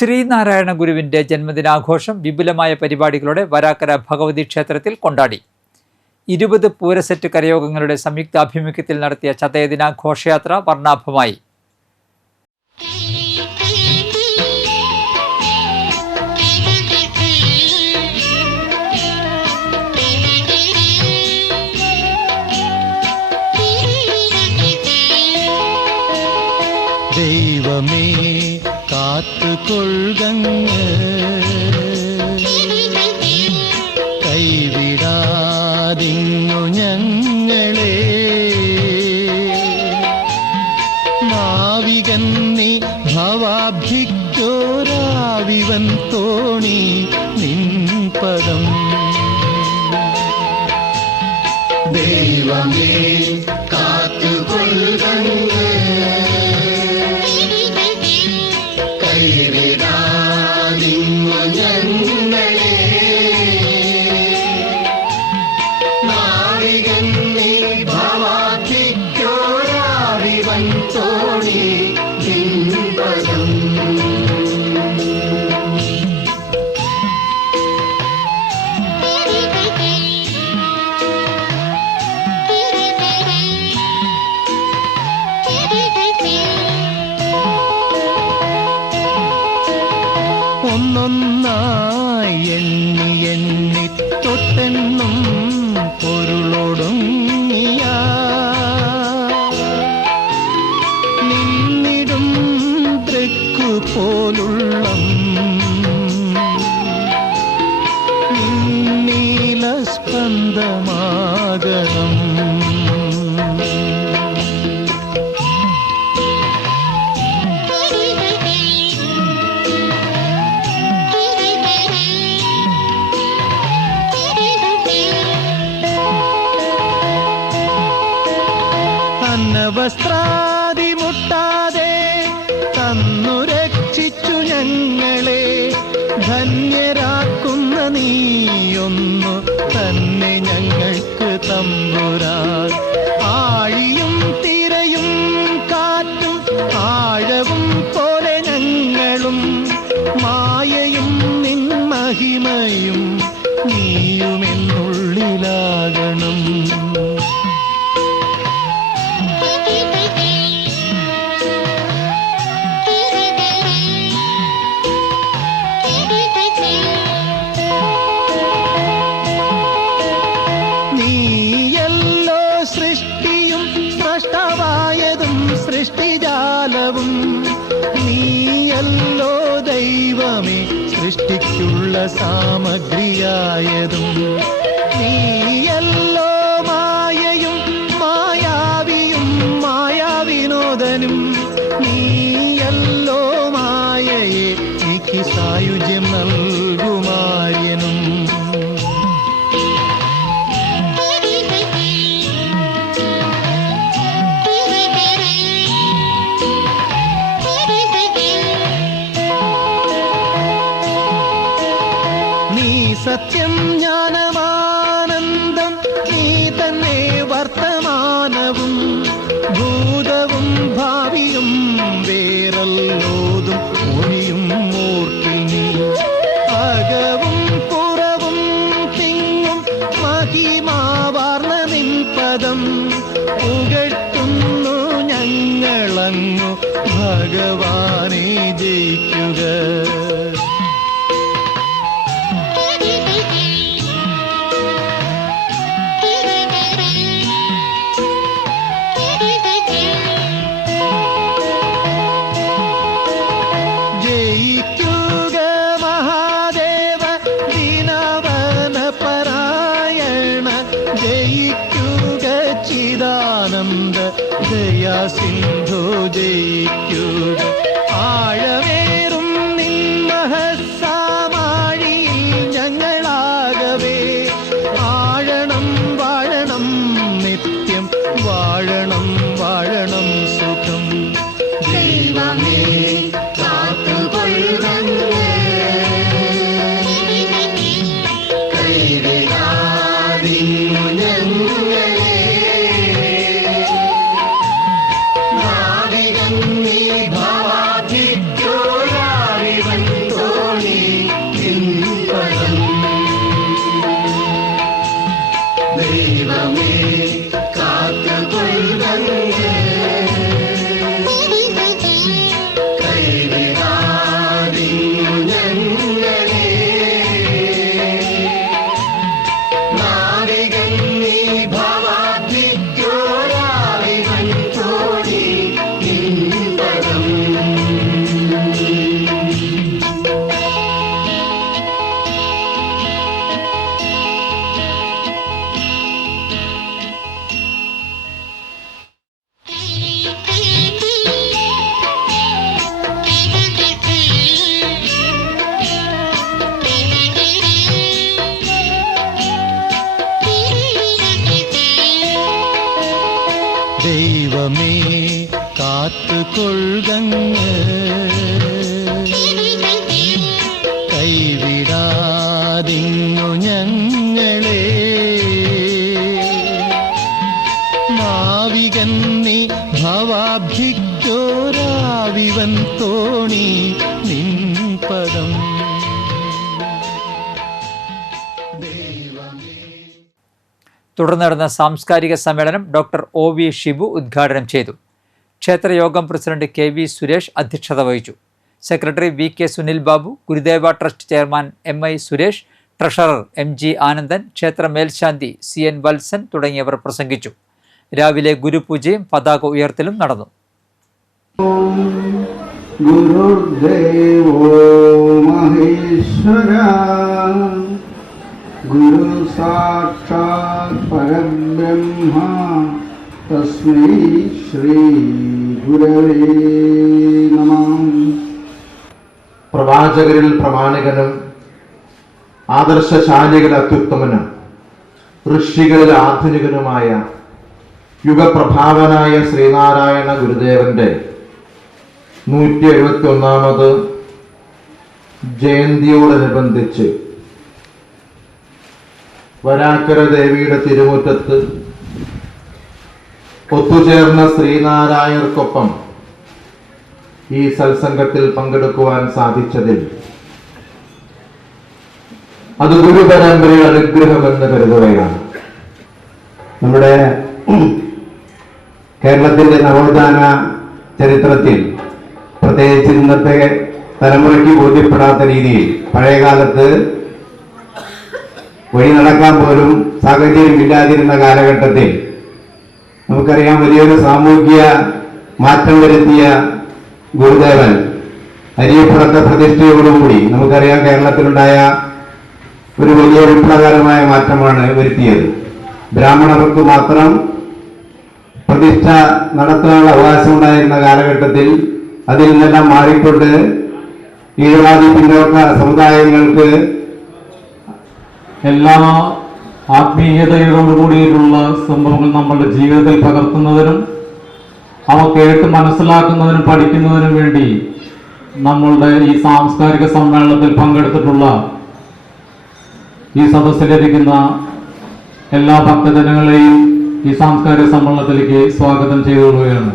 ശ്രീനാരായണ ഗുരുവിന്റെ ജന്മദിനാഘോഷം വിപുലമായ പരിപാടികളോടെ വരാക്കര ഭഗവതി ക്ഷേത്രത്തിൽ കൊണ്ടാടി. ഇരുപത് പൂരസെറ്റ് കരയോഗങ്ങളുടെ സംയുക്താഭിമുഖ്യത്തിൽ നടത്തിയ ചതയദിന ഘോഷയാത്ര വർണാഭമായി. ദൈവമേ കാത്തുകൊള്ളുകങ്ങ്. കൈവിടാതിങ്ങു ഞങ്ങളെ. നാവികൻ നീ ഭവാഭിക്കോരാവിവൻ തോണി നിൻപദം. ദൈവമേ കൈവിടാതിങ്ങു തൊട്ടെന്നും പൊരുളൊടുങ്ങിയ നിന്നിടും തൃക്കു പോലുള്ളം നിന്നീല സ്പന്ദമാകണം. వస్త్రాది ముట్టా സൃഷ്ടിജാലവും നീയല്ലോ ദൈവമേ സൃഷ്ടിക്കുള്ള സാമഗ്രിയായതും. സത്യം ജ്ഞാനമാനന്ദം ജയിക്കുക ചിദാനന്ദ ദയാ സിന്ധു ജയിക്കുക. കാത്തുകൊള്ളുകങ്ങ് കൈവിടാതിങ്ങു ഞങ്ങളെ മാവികന്നി ഭവാഭിക്കോരാവിവൻ തോണി നിൻ പദം തുടർന്ന് നടന്ന സാംസ്കാരിക സമ്മേളനം ഡോക്ടർ ഒ വി ഷിബു ഉദ്ഘാടനം ചെയ്തു. ക്ഷേത്രയോഗം പ്രസിഡന്റ് കെ വി സുരേഷ് അധ്യക്ഷത വഹിച്ചു. Secretary V K Sunil Babu Gurudeva trust chairman M I Suresh treasurer M G Anandan ക്ഷേത്ര മേൽശാന്തി സി എൻ വത്സൻ തുടങ്ങിയവർ പ്രസംഗിച്ചു. രാവിലെ ഗുരുപൂജയും പതാക ഉയർത്തലും നടന്നു. ഗുരു സാക്ഷാത് പരബ്രഹ്മ തസ്മൈ ശ്രീ ഗുരവേ നമ പ്രവാചകരിൽ പ്രമാണികനും ആദർശ ശാലികളിൽ അത്യുത്തമനും ഋഷികളിൽ ആധുനികനുമായ യുഗപ്രഭാവനായ ശ്രീനാരായണ ഗുരുദേവന്റെ നൂറ്റി എഴുപത്തി ഒന്നാമത് ജയന്തിയോടനുബന്ധിച്ച് വരാക്കര ദേവിയുടെ തിരുമുറ്റത്ത് ഒത്തുചേർന്ന ശ്രീനാരായണർക്കൊപ്പം ഈ സത്സംഗത്തിൽ പങ്കെടുക്കുവാൻ സാധിച്ചതിൽ അത് ഗുരുപരമ്പരയുടെ അനുഗ്രഹമെന്ന് കരുതുകയാണ്. നമ്മുടെ കേരളത്തിന്റെ നവോത്ഥാന ചരിത്രത്തിൽ പ്രത്യേകിച്ച് ഇന്നത്തെ തലമുറയ്ക്ക് ബോധ്യപ്പെടാത്ത രീതിയിൽ പഴയകാലത്ത് വഴി നടക്കാൻ പോലും സാഹചര്യം ഇല്ലാതിരുന്ന കാലഘട്ടത്തിൽ നമുക്കറിയാം വലിയൊരു സാമൂഹിക മാറ്റം വരുത്തിയ ഗുരുദേവൻ അരിയപ്പുറത്ത പ്രതിഷ്ഠയോടുകൂടി നമുക്കറിയാം കേരളത്തിലുണ്ടായ ഒരു വലിയ വിപ്ലവകരമായ മാറ്റമാണ് വരുത്തിയത്. ബ്രാഹ്മണർക്ക് മാത്രം പ്രതിഷ്ഠ നടത്താനുള്ള അവകാശം ഉണ്ടായിരുന്ന കാലഘട്ടത്തിൽ അതിൽ നിന്നെല്ലാം മാറിക്കൊണ്ട് ഈഴവാദി പിന്നോക്ക സമുദായങ്ങൾക്ക് എല്ലാ ആത്മീയതയോടു കൂടിയിട്ടുള്ള സംഭവങ്ങൾ നമ്മളുടെ ജീവിതത്തിൽ പകർത്തുന്നതിനും അവ കേട്ട് മനസ്സിലാക്കുന്നതിനും പഠിക്കുന്നതിനും വേണ്ടി നമ്മളുടെ ഈ സാംസ്കാരിക സമ്മേളനത്തിൽ പങ്കെടുത്തിട്ടുള്ള ഈ സദസ്സിലിരിക്കുന്ന എല്ലാ ഭക്തജനങ്ങളെയും ഈ സാംസ്കാരിക സമ്മേളനത്തിലേക്ക് സ്വാഗതം ചെയ്തുകൊള്ളുകയാണ്.